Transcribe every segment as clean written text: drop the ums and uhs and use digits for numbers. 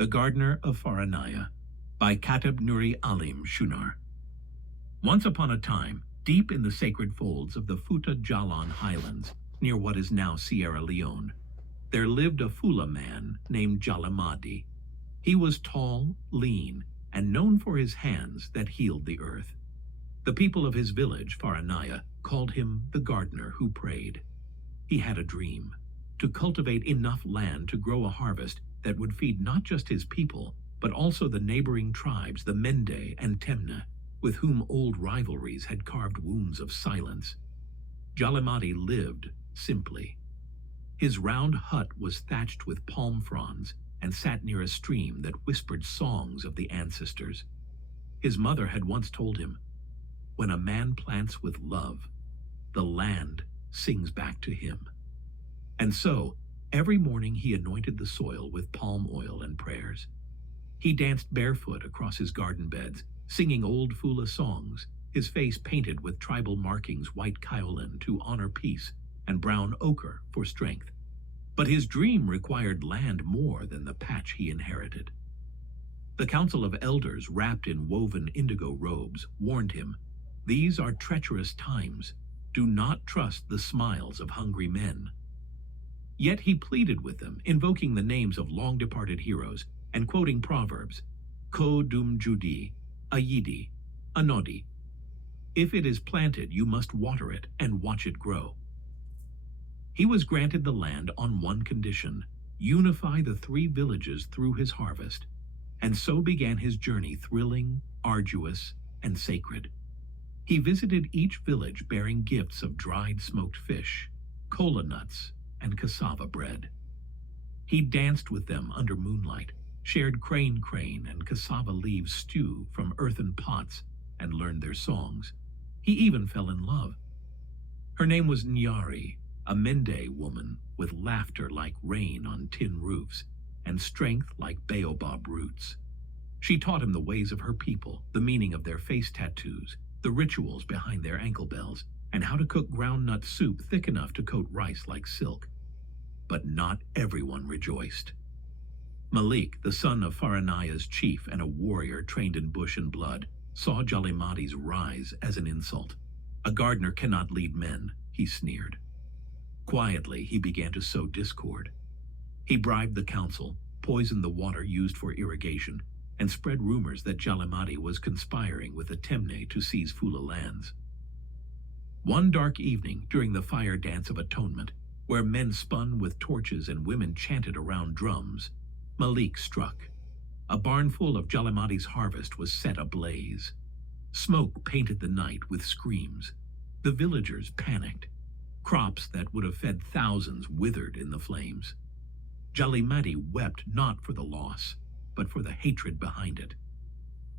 The Gardener of Faranaya by Katib Nuri Alim Shunar. Once upon a time, deep in the sacred folds of the Futa Jalan Highlands, near what is now Sierra Leone, there lived a Fula man named Jalimadi. He was tall, lean, and known for his hands that healed the earth. The people of his village, Faranaya, called him the gardener who prayed. He had a dream: to cultivate enough land to grow a harvest that would feed not just his people, but also the neighboring tribes, the Mende and Temne, with whom old rivalries had carved wounds of silence. Jalimadi lived simply. His round hut was thatched with palm fronds and sat near a stream that whispered songs of the ancestors. His mother had once told him, "When a man plants with love, the land sings back to him." And so, every morning he anointed the soil with palm oil and prayers. He danced barefoot across his garden beds, singing old Fula songs, his face painted with tribal markings, white kaolin to honor peace and brown ochre for strength. But his dream required land more than the patch he inherited. The council of elders, wrapped in woven indigo robes, warned him, "These are treacherous times. Do not trust the smiles of hungry men." Yet he pleaded with them, invoking the names of long-departed heroes and quoting proverbs, "Ko dum judi, ayidi, anodi." If it is planted, you must water it and watch it grow. He was granted the land on one condition: unify the 3 villages through his harvest. And so began his journey, thrilling, arduous, and sacred. He visited each village bearing gifts of dried smoked fish, kola nuts, and cassava bread. He danced with them under moonlight, shared crane and cassava leaves stew from earthen pots, and learned their songs. He even fell in love. Her name was Nyari, a Mende woman with laughter like rain on tin roofs and strength like baobab roots. She taught him the ways of her people, the meaning of their face tattoos, the rituals behind their ankle bells, and how to cook groundnut soup thick enough to coat rice like silk. But not everyone rejoiced. Malik, the son of Faranaya's chief and a warrior trained in bush and blood, saw Jalimadi's rise as an insult. "A gardener cannot lead men," he sneered. Quietly, he began to sow discord. He bribed the council, poisoned the water used for irrigation, and spread rumors that Jalimadi was conspiring with the Temne to seize Fula lands. One dark evening, during the fire dance of atonement, where men spun with torches and women chanted around drums, Malik struck. A barn full of Jalimadi's harvest was set ablaze. Smoke painted the night with screams. The villagers panicked. Crops that would have fed thousands withered in the flames. Jalimadi wept not for the loss, but for the hatred behind it.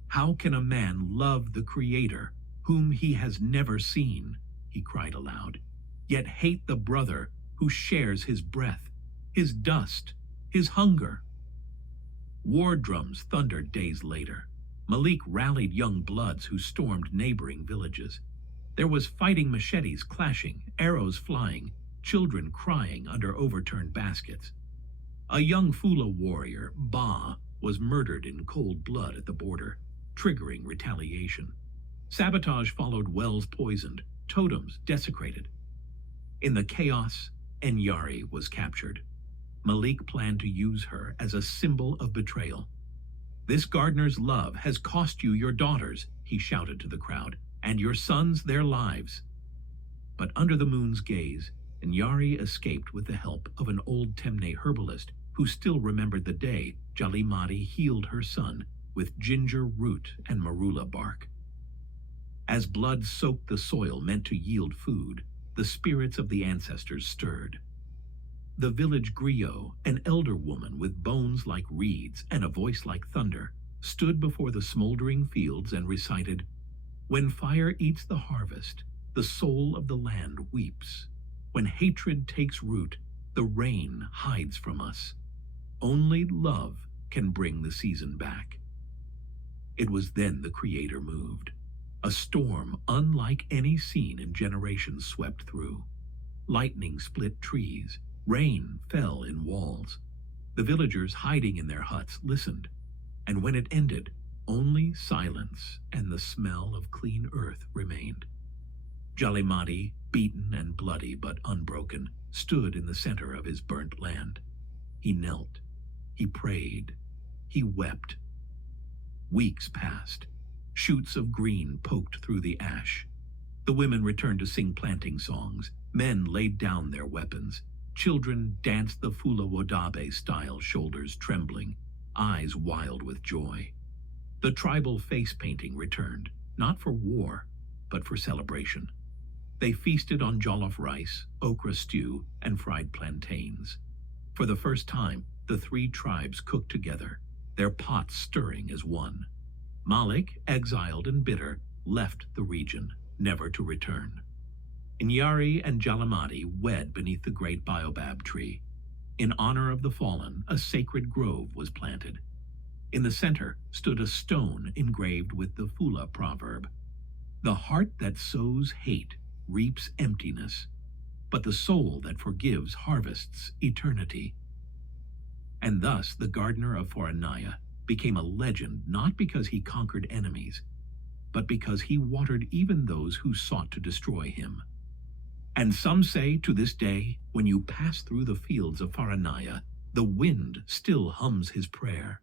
"How can a man love the Creator, whom he has never seen," he cried aloud, "yet hate the brother who shares his breath, his dust, his hunger?" War drums thundered days later. Malik rallied young bloods who stormed neighboring villages. There was fighting, machetes clashing, arrows flying, children crying under overturned baskets. A young Fula warrior, Ba, was murdered in cold blood at the border, triggering retaliation. Sabotage followed, wells poisoned, totems desecrated. In the chaos, Nyari was captured. Malik planned to use her as a symbol of betrayal. "This gardener's love has cost you your daughters," he shouted to the crowd, "and your sons their lives." But under the moon's gaze, Nyari escaped with the help of an old Temne herbalist who still remembered the day Jalimadi healed her son with ginger root and marula bark. As blood soaked the soil meant to yield food, the spirits of the ancestors stirred. The village griot, an elder woman with bones like reeds and a voice like thunder, stood before the smoldering fields and recited, "When fire eats the harvest, the soul of the land weeps. When hatred takes root, the rain hides from us. Only love can bring the season back." It was then the Creator moved. A storm unlike any seen in generations swept through. Lightning split trees. Rain fell in walls. The villagers hiding in their huts listened, and when it ended, only silence and the smell of clean earth remained. Jalimati, beaten and bloody but unbroken, stood in the center of his burnt land. He knelt, he prayed, he wept. Weeks passed. Shoots of green poked through the ash. The women returned to sing planting songs. Men laid down their weapons. Children danced the Fula Wodabe style, shoulders trembling, eyes wild with joy. The tribal face painting returned, not for war, but for celebration. They feasted on jollof rice, okra stew, and fried plantains. For the first time, the three tribes cooked together, their pots stirring as one. Malik, exiled and bitter, left the region, never to return. Inyari and Jalimati wed beneath the great baobab tree. In honor of the fallen, a sacred grove was planted. In the center stood a stone engraved with the Fula proverb: "The heart that sows hate reaps emptiness, but the soul that forgives harvests eternity." And thus the Gardener of Faranaya became a legend not because he conquered enemies, but because he watered even those who sought to destroy him. And some say to this day, when you pass through the fields of Faranaya, the wind still hums his prayer.